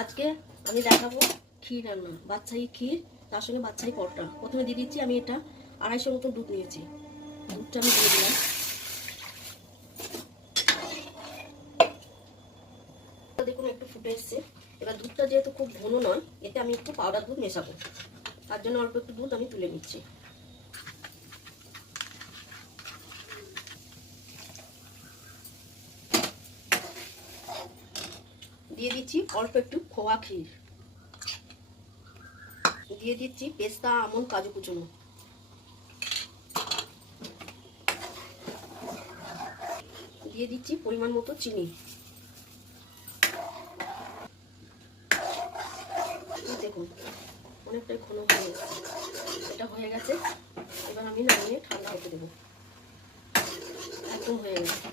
আজকে আমি দেখাবো ক্ষীর রান্না, বাচ্চাই ক্ষীর, তার সঙ্গে বাচ্চাই পরোটা। প্রথমে দিয়ে দিচ্ছি আমি এটা 250 মতো দুধ নিয়েছি, দুধটা আমি দিয়ে দিলাম। দেখুন একটু ফুটে এসছে। এবার দুধটা যেহেতু খুব ঘন নয়, এতে আমি একটু পাউডার দুধ মেশাবো, তার জন্য অল্প একটু দুধ আমি তুলে নিচ্ছি। দিয়ে দিচ্ছি অল্প একটু খোয়া ক্ষীর, দিয়ে দিচ্ছি পেস্তা, আমন্ড, কাজু কুচনো, দিয়ে দিচ্ছি পরিমাণ মতো চিনি। দেখুন অনেকটাই ঘন হয়ে গেছে, এটা হয়ে গেছে। এবার আমি নামিয়ে ঠান্ডা হতে দেবো। একদম হয়ে গেছে।